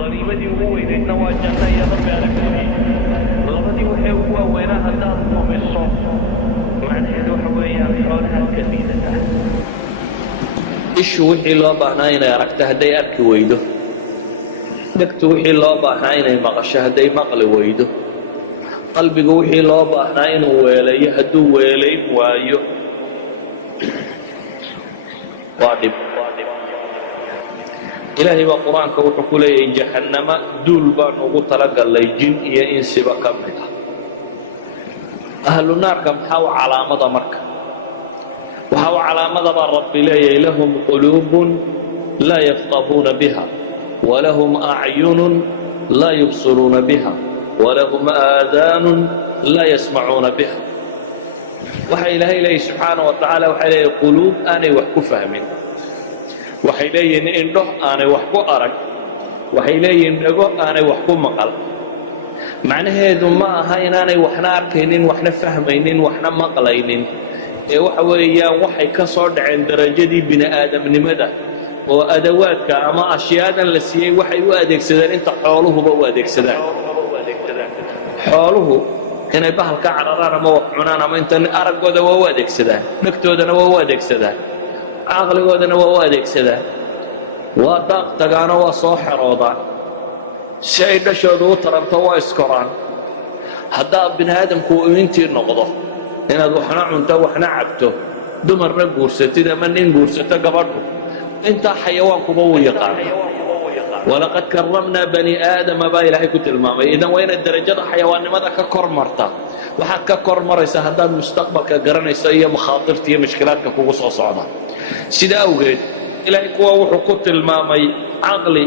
غنيمتي هو إذن واجهنا يا رب على كوني لبدي وحيوه وينا هداد مبصر معنى هدو حويا حولها الكثيرة إيش وحي لو بعناين يركت هدي أركي ويدو دكت وحي لو بعناين مغش هدي مغلي ويدو قلبي وحي لو بعناين ويلي هدو ويلي وايو واضب إلهي وقرآن كوحكو لي جهنم دول بان وطلق اللي جن إيا إنسي بكمتا أهل النار كم حاو علامة مركة وحاو علامة رب لي لهم قلوب لا يفقهون بها ولهم أعين لا يبصرون بها ولهم آذان لا يسمعون بها وحي إلهي سبحانه وتعالى وحي لي قلوب أنا وحكو فهمين waxay leeyihiin indho aanay wax ku arag waxay leeyihiin dhago aanay wax ku maqal macnaheedu ma aha inaanay waxna arkaynin waxna fahmaynin waxna maqlaynin ee waxa weeyaan waxay ka soo dhaceen darajadii bini aadamnimada oo adawaadka ama ashiyaadan la siiyey waxay u adeegsadeen inta xooluhuba u adeegsadaan xooluhu inay bahalka cararaan ama wax cunaan ama inta araggooda waa u adeegsadaan dhegtoodana waa u adeegsadaan caqligoodana waa u adeegsadaan waa daaq tagaano waa soo xeroodaan si ay dhashooda u taranto waa iskoraan haddaa bini aadamku uu intii noqdo inaad waxna cunto waxna cabto dumarna guursatid ama nin guursato gabadhu intaa xayawaankuba wuu yaqaan walaqad karramnaa bani aadama baa ilaahay ku tilmaamay idan waa inaad darajada xayawaannimada ka kor marta waxaad ka kor maraysa haddaad mustaqbalka garanayso iyo makhaatirta iyo mushkilaadka kugu soo socda sida awgeed ilaahay kuwa wuxuu ku tilmaamay caqli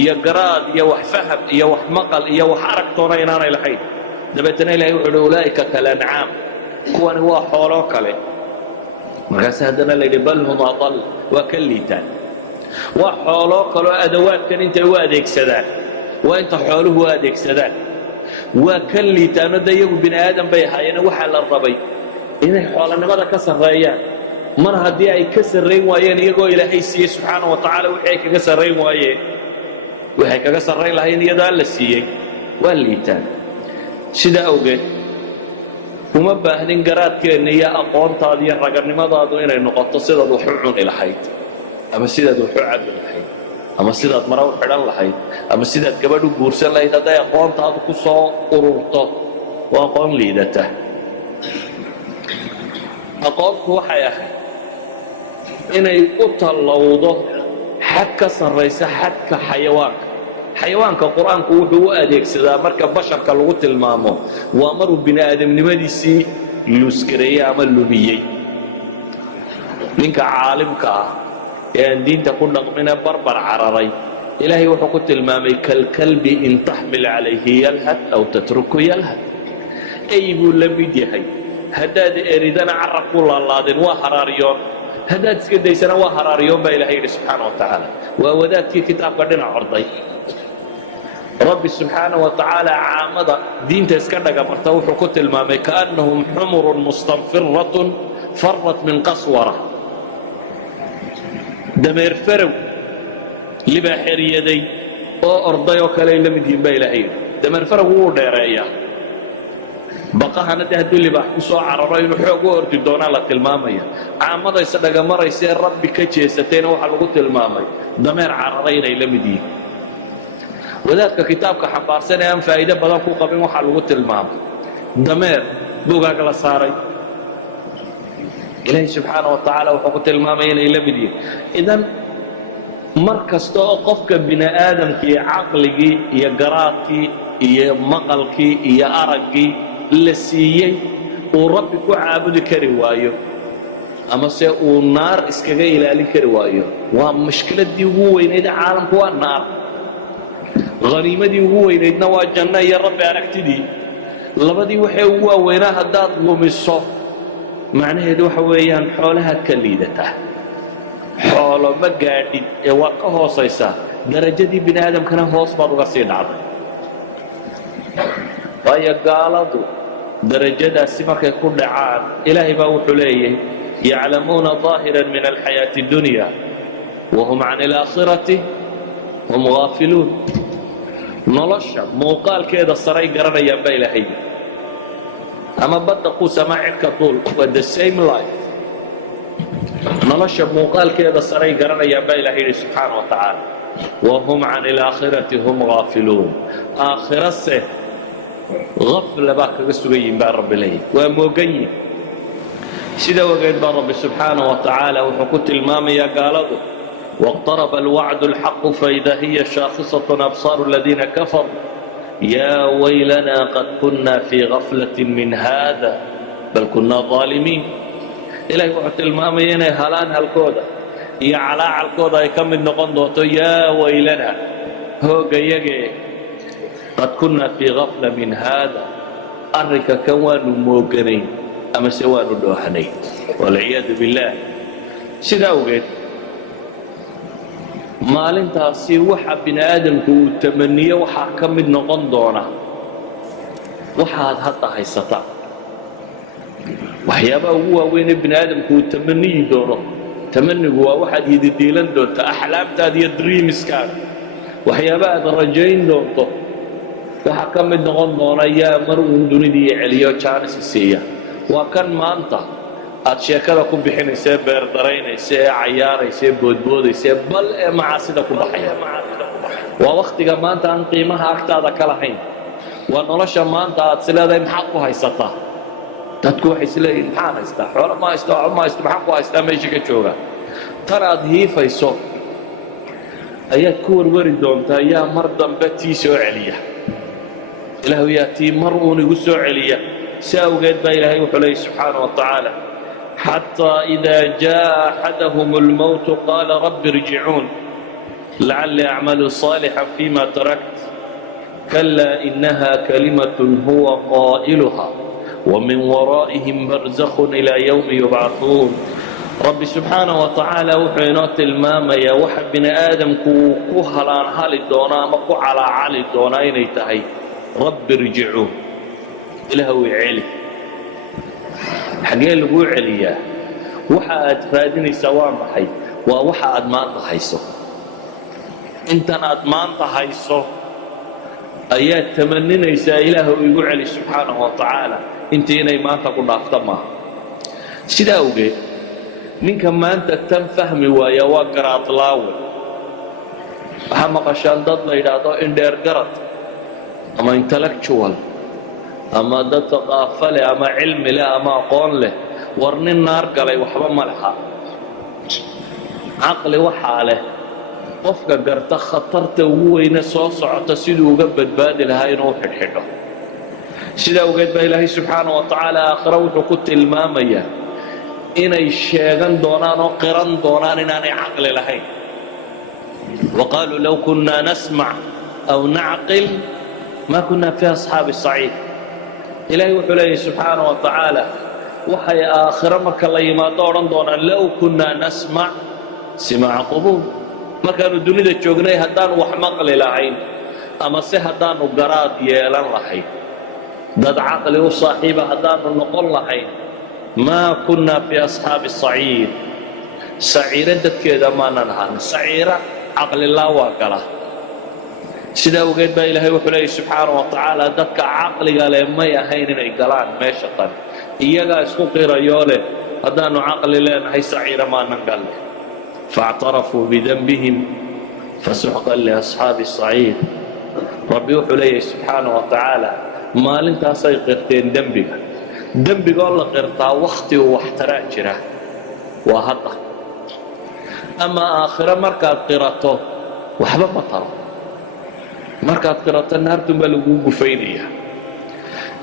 iyo garaad iyo wax faham iyo wax maqal iyo wax aragtoona inaanay lahayn dabeetana ilaahay wuxuu uhi ulaa'ika kalancaam kuwani waa xooloo kale markaas haddana la yidhi bal hum adal waa ka liitaan waa xooloo kaloo adawaadkan intay u adeegsadaan waa inta xooluhu u adeegsadaan waa ka liitaano de iyagu bini aadam bay ahaayeen waxaa la rabay inay xoolanimada ka sarreeyaan mar haddii ay ka sarrayn waayeen iyagoo ilaahay siiyey subxaana wa tacaala wixii ay kaga sarrayn waayeen waxay kaga sarrayn lahayn iyadoo alla siiyey waa liitaan sidaa awgeed uma baahnin garaadkeenna iyo aqoontaada iyo raganimadaadu inay noqoto sidaad wax u cuni lahayd ama sidaad wax u cabbi lahayd ama sidaad mara u xidhan lahayd ama sidaad gabadh u guursan lahayd hadday aqoontaadu ku soo ururto waa aqoon liidata aqoontu waxay ahayd inay u tallowdo xad ka sarraysa xadka xayawaanka xayawaanka qur-aanku wuxuu u adeegsadaa marka basharka lagu tilmaamo waa maruu bini aadamnimadiisii luuskareeyey ama lumiyey ninka caalimka ah ee aan diinta ku dhaqmine barbar cararay ilaahay wuxuu ku tilmaamay kalkalbi in taxmil calayhi yalhad aw tatruku yalhad ay buu la mid yahay haddaad eridana carab ku laalaadin waa haraariyoon haddaad iska daysana waa haraariyoon baa ilahay yidhi subxaana wa tacaala waa wadaadkii kitaabka dhinac orday rabbi subxaana wa tacaala caamada diinta iska dhagamarta wuxuu ku tilmaamay kaannahum xumurun mustanfiratun farat min qaswara dameer farow libaa xeriyaday oo orday oo kale ay la mid yihiin baa ilaahay yidhi dameer farow wuu dheereeyaa baqahana de hadduu libaax ku soo cararo inuu xoog u ordi doonaa la tilmaamaya caamadaysa dhagamaraysa ee rabbi ka jeesatayna waxaa lagu tilmaamay dameer cararay inay la mid yihiin wadaadka kitaabka xambaarsan ee aan faa'iido badan ku qabin waxaa lagu tilmaamay dameer bugaag la saaray ilaahay subxaana wa tacaala wuxuu ku tilmaamay inay la mid yihiin idan mar kasta oo qofka bini aadamkii caqligii iyo garaadkii iyo maqalkii iyo araggii la siiyey uu rabbi ku caabudi kari waayo ama se uu naar iskaga ilaalin kari waayo waa mushkiladii ugu weynayd caalamku waa naar haniimadii ugu weynaydna waa janno iyo rabbi aragtidii labadii waxay ugu waaweynaa haddaad lumiso macnaheedu waxa weeyaan xoolahaad ka liidataa xoolo ma gaadhid ee waad ka hoosaysaa darajadii bini aadamkana hoos baad uga sii dhacday waayo gaaladu darajadaasi markay ku dhacaan ilaahay baa wuxuu leeyahay yaclamuuna ظaahiran min alxayaaةi اdunya wahum can اlaakhirati hum gaafiluun nolosha muuqaalkeeda saray garanayaan baa ilaahay ama badda quus ama cirka duul waa the same life nolosha muuqaalkeeda saray garanayaan baa ilaahay yidhi subxaana wa tacaala wahum can ilaakhirati hum gaafiluun aakhirase gafla baa kaga sugan yihin baa rabbi leeyahy waa moogan yihin sida ogeed baa rabbi subxaana wa tacaala wuxuu ku tilmaamayaa gaaladu واقترب الوعد الحق فإذا هي شاخصة أبصار الذين كفروا يا ويلنا قد كنا في غفلة من هذا بل كنا ظالمين إلهي وحد المامين هلان هالكودة يا علاء الكودة يكمل نقندوته يا ويلنا هو جيجي قد كنا في غفلة من هذا أرك كوان موقنين أما سوان دوحنين والعياذ بالله سيدا وقيت maalintaasi waxa bini aadamku uu tamaniyo waxaa ka mid noqon doona waxaad hadda haysataa waxyaabaha ugu waaweyn ee bini aadamku uu tamaniyi doono tamanigu waa waxaad hididiilan doonta axlaamtaada iyo dreamskaaga waxyaabaha aad rajayn doonto waxaa ka mid noqon doona yaa mar uun dunidii celiyo jaanis siiya waa kan maanta aad sheekada ku bixinaysee beerdaraynaysa ee cayaaraysa ee boodboodaysa bal ee macaasida ku baxaya waa wakhtiga maanta aan qiimaha agtaada ka lahayn waa nolosha maanta aad isleedahay maxaad ku haysataa dadku waxay isleeyihin maxaan haystaa xoolo ma haysto waxba ma haysto maxaan ku haystaa meesha ka jooga tan aad hiifayso ayaad ku warwari doontaa yaa mar dambe tii soo celiya ilaahu yaa tii mar uun igu soo celiya si awgeed baa ilaahay wuxuu leeyay subxaana wa tacaala حتى إذا جاء أحدهم الموت قال رب ارجعون لعلي أعمل صالحا فيما تركت كلا إنها كلمة هو قائلها ومن ورائهم برزخ إلى يوم يبعثون رب سبحانه وتعالى وحينات الماما يا وحب بن آدم كوهلان هالي دونا مكو على علي دونا ينيتهي رب ارجعون إلهو يعلي xagee lagu celiyaa waxa aad raadinaysaa waa maxay waa waxa aad maanta hayso intan aad maanta hayso ayaad tamaninaysaa ilaahu igu celi subxaanahu wa tacaala intii inay maanta ku dhaafta maaha sidaa awgeed ninka maanta tan fahmi waaya waa garaadlaawe waxaa maqashaan dad la yidhaahdo indheer garad ama intellectual ama dad aqaafo leh ama cilmi leh ama aqoon leh war nin naar galay waxba ma leha caqli waxaa leh qofka garta khatarta ugu weyne soo socota siduu uga badbaadi lahaa inuu xidhxidho sidaa awgeed baa ilaahay subxaanahu wa tacaala aakhira wuxuu ku tilmaamayaa inay sheegan doonaan oo qiran doonaan inaanay caqli lahayn waqaaluu low kunnaa nasmac aw nacqil ma kunnaa fi asxaabi saciid ilaahay wuxuu leeyahy subxaana wa tacaala waxay aakhiro marka la yimaado odhan doonaan low kunnaa nasmac simaaca qubuul markaanu dunida joognay haddaanu wax maqli lahayn ama se haddaanu garaad yeelan lahayn dad caqli u saaxiiba haddaanu noqon lahayn maa kunnaa fi asxaabi saciir saciiro dadkeeda maanan ahaan saciira caqlilaa waa gala sidaa awgeed baa ilaahay wuxuu leeyahy subxaana wa tacaala dadka caqliga leh may ahayn inay galaan meesha tan iyagaa isku qirayoo leh haddaanu caqli leenahay saciira maanan galle faاctarafuu bidanbihim fasuxqan liasxaabi saciir rabbi wuxuu leeyahay subxaana wa tacaala maalintaasay qirteen dembigoo la qirtaa wakhti uu waxtaraa jira waa hadda ama aakhiro markaad qirato waxba ma taro markaad qirato naartun baa laguu gufaynayaa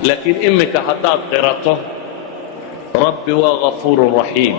laakiin iminka haddaad qirato rabbi waa gafuurun raxiim